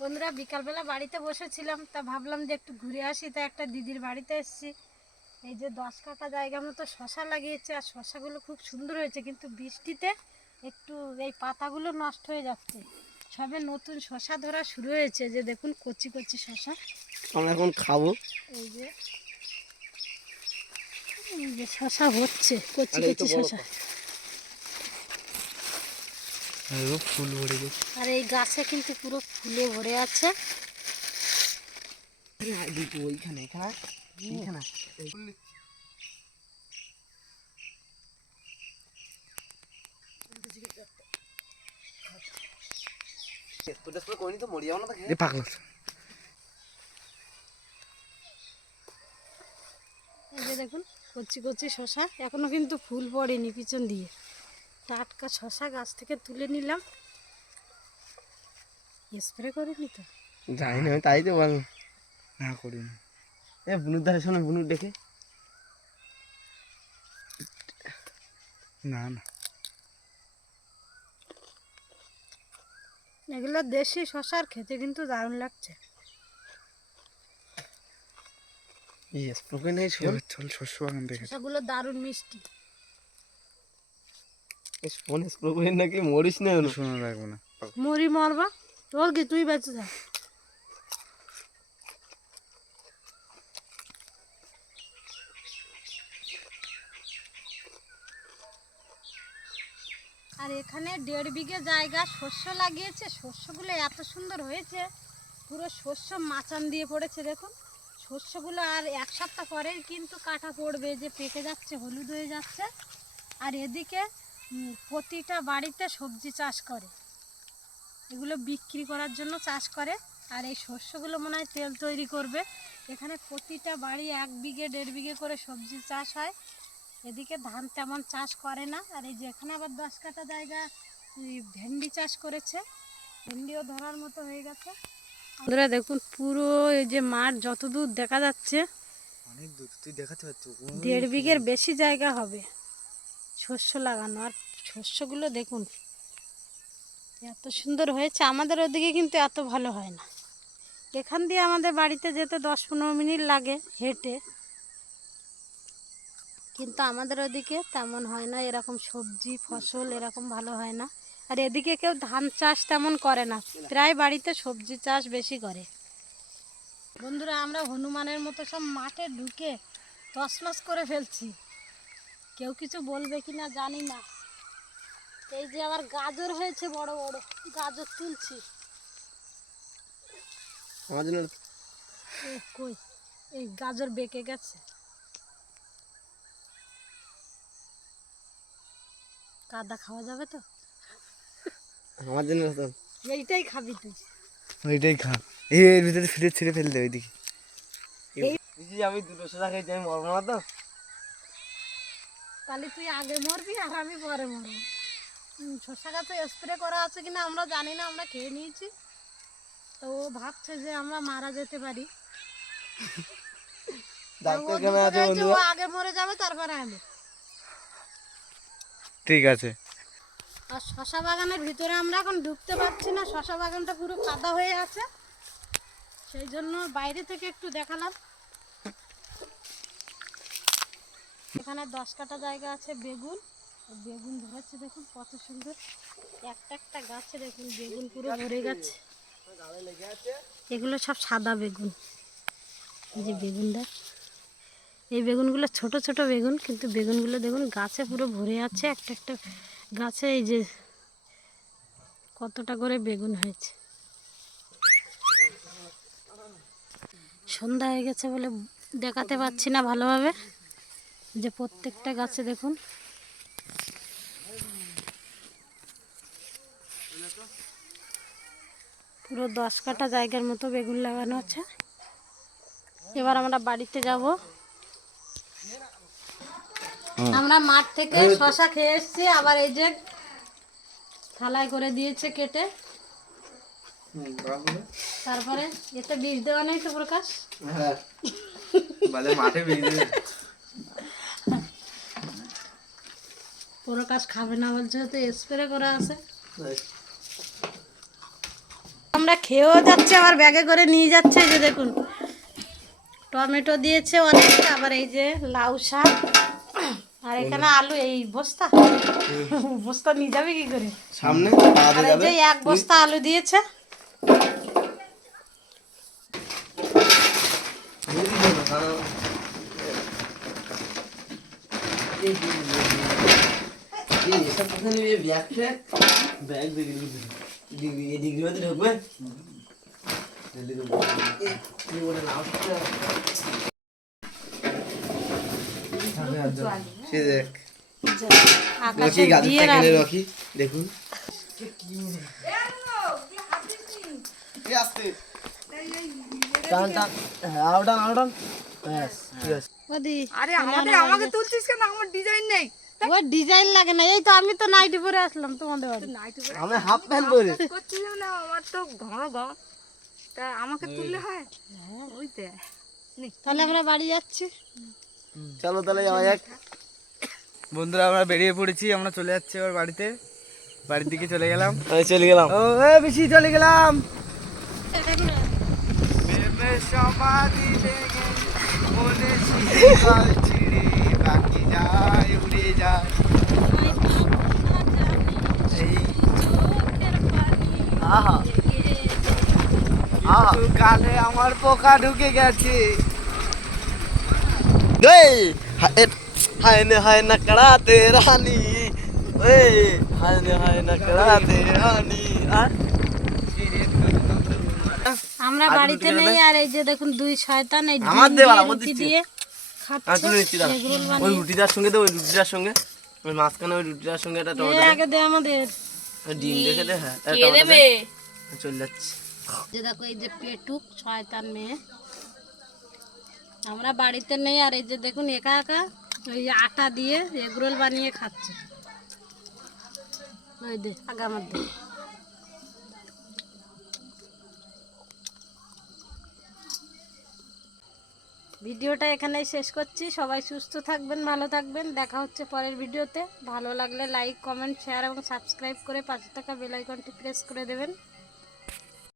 বন্ধুরা বিকালবেলা বাড়িতে বসেছিলাম তা ভাবলাম যে একটু ঘুরে আসি। তা একটা দিদির বাড়িতে এসেছি। এই যে দশ কাটা জায়গা মতো শশা লাগিয়েছে আর শশাগুলো খুব সুন্দর হয়েছে কিন্তু বৃষ্টিতে একটু এই পাতাগুলো নষ্ট হয়ে যাচ্ছে। সবে নতুন শশা ধরা শুরু হয়েছে যে দেখুন কচি কচি শশা। আমরা এখন খাব। এই যে এই যে শশা হচ্ছে কচি কচি শশা। ফুল ভরে গেছে। আর এই গাছে কিন্তু পুরো ফুলে ভরে আছে। দুটো ওইখানে এখানে দেখুন কচি কচি শশা এখনও কিন্তু ফুল পড়েনি পিছন দিয়ে। টাটকা শশা গাছ থেকে তুলে নিলাম। স্প্রে করিনি তো? জানি না আমি তাই তো বল না করিনি। এ বুনুর ধারে শোনো বুনুর ডেকে। না না। এগুলো দেশি শশার খেতে কিন্তু দারুণ লাগছে। ইয়েস প্রোকে নেই শোন চল শস্য বাগান দেখে। শশাগুলো দারুণ মিষ্টি। প্রোকে নাকি? মরিস না শোনা লাগবে না। মরি মরবা। তোর কি তুই বেঁচে যা আর এখানে দেড় বিঘে জায়গা শস্য লাগিয়েছে। শস্যগুলো এত সুন্দর হয়েছে। পুরো শস্য মাচান দিয়ে পড়েছে দেখুন। শস্যগুলো আর এক সপ্তাহ পরেই কিন্তু কাটা পড়বে। যে পেকে যাচ্ছে হলুদ হয়ে যাচ্ছে। আর এদিকে প্রতিটা বাড়িতে সবজি চাষ করে। এগুলো বিক্রি করার জন্য চাষ করে। আর এই শস্যগুলো মনে হয় তেল তৈরি করবে। এখানে প্রতিটা বাড়ি এক বিঘে দেড় বিঘে করে সবজি চাষ হয়। এদিকে ধান তেমন চাষ করে না। আর এই যেখানে আবার দশ কাটা জায়গা ভেন্ডি চাষ করেছে। ভেন্ডিও ধরার মতো হয়ে গেছে। বন্ধুরা দেখুন পুরো এই যে মাঠ যতদূর দেখা যাচ্ছে অনেক দূর। তুই দেখাতে পারছ দেড় বিঘের বেশি জায়গা হবে। শস্য লাগানো। আর শস্যগুলো দেখুন, এত সুন্দর হয়েছে। আমাদের ওদিকে কিন্তু এত ভালো হয় না। এখান দিয়ে আমাদের বাড়িতে যেতে দশ পনেরো মিনিট লাগে হেঁটে। কিন্তু আমাদের ওদিকে তেমন হয় না। এরকম সবজি, ফসল এরকম ভালো হয় না। আর এদিকে কেউ ধান চাষ তেমন করে না। প্রায় বাড়িতে সবজি চাষ বেশি করে। বন্ধুরা, আমরা হনুমানের মতো সব মাঠে ঢুকে তছনছ করে ফেলছি। কেউ কিছু বলবে কি না জানি না। এই যে আবার গাজর হয়েছে বড় বড় গাজর তুলছি। কই? এই গাজর বেঁকে গেছে। কাদা খাওয়া যাবে তো? আমার জন্য তো এইটাই খাবি তুই। ওইটাই খা। এই এর ভিতরে ফিরে ছিঁড়ে ফেল দে ওইদিকে। আমি দুটো সোজা খেয়েছি আমি মরবো না তো? তাহলে তুই আগে মরবি আর আমি পরে মরবো। শসা গাছে স্প্রে করা আছে কিনা আমরা জানি না আমরা খেয়ে নিয়েছি। তো ও ভাবছে যে আমরা মারা যেতে পারি। ও আগে মরে যাবে তারপরে আমি। ঠিক আছে। আর শশা বাগানের ভিতরে আমরা এখন ঢুকতে পারছি না শশা বাগানটা পুরো কাদা হয়ে আছে। সেই জন্য বাইরে থেকে একটু দেখালাম। এখানে দশ কাটা জায়গা আছে বেগুন। বেগুন ধরেছে দেখুন, কত সুন্দর। একটা একটা গাছে দেখুন, বেগুন পুরো ভরে গেছে। এগুলো সব সাদা বেগুন। এই যে বেগুনটা। এই বেগুনগুলো ছোট ছোট বেগুন, কিন্তু বেগুনগুলো দেখুন, গাছে পুরো ভরে আছে। একটা একটা গাছে এই যে কতটা করে বেগুন হয়েছে। সন্ধ্যা হয়ে গেছে বলে দেখাতে পাচ্ছি না ভালোভাবে। যে প্রত্যেকটা গাছে দেখুন। পুরো দশ কাটা জায়গার মতো বেগুন লাগানো আছে। এবার আমরা বাড়িতে যাব। আমরা মাঠ থেকে শশা খেয়ে এসেছি আবার এই যে থালায় করে দিয়েছে কেটে। তারপরে এতে বিষ দেওয়া নেই তো প্রকাশ? হ্যাঁ। মাঠে বেরিয়ে কাজ খাবে না বলছে তো স্প্রে করা আছে আমরা খেয়েও যাচ্ছে আবার ব্যাগে করে নিয়ে যাচ্ছে এই যে দেখুন টমেটো দিয়েছে অনেক আবার এই যে লাউ শাক আর এখানে আলু এই বস্তা বস্তা নিয়ে যাবে কি করে সামনে আর এই যে এক বস্তা আলু দিয়েছে ব্যাগ দেখুন। টান টান। আউটান আউটান ব্যাস ঠিক আছে ওদি আরে আমাদের আমাকে তুলছিস কেন? আমার ডিজাইন নেই। ওই ডিজাইন লাগে না এই তো আমি তো নাইটি পরে আসলাম তোমাদের বাড়ি। নাইটি পরে আমি হাফ প্যান্ট পরে করছিলাম না আমার তো ঘন ঘন। তা আমাকে তুললে হয়? ওই দে তাহলে আমরা বাড়ি যাচ্ছি। চলো তাহলে যাওয়া যাক। বন্ধুরা আমরা বেরিয়ে পড়েছি আমরা চলে যাচ্ছি এবার বাড়িতে। বাড়ির দিকে চলে গেলাম। চলে গেলাম। ও বেশি চলে গেলাম। সমাধি লেগে মনে যায় উড়ে যায় আহা। আমার পোকা ঢুকে গেছে। হায় হায় না কড়াতে রানী। ওই হায় হায় না কড়াতে রানী। আমরা বাড়িতে নেই আর এই যে দেখুন দুই শয়তান এই দিয়ে খাচ্ছে? ওই রুটিটার সঙ্গে দে ওই রুটিটার সঙ্গে। ওই মাঝখানে ওই রুটিটার সঙ্গে একটা টমেটো আগে দে আমাদের। ডিম রেখে দে হ্যাঁ একটা টমেটো দে। চলে যাচ্ছি। যে দেখো এই যে পেটুক শয়তান মেয়ে। আমরা বাড়িতে নেই আর এই যে দেখুন একা একা ওই আটা দিয়ে এগরোল বানিয়ে খাচ্ছে। ওই দে আগে আমার ভিডিওটা এখানেই শেষ করছি। সবাই সুস্থ থাকবেন, ভালো থাকবেন। দেখা হচ্ছে পরের ভিডিওতে। ভালো লাগলে লাইক কমেন্ট শেয়ার এবং সাবস্ক্রাইব করে পাশে থাকা বেলাইকনটি প্রেস করে দেবেন।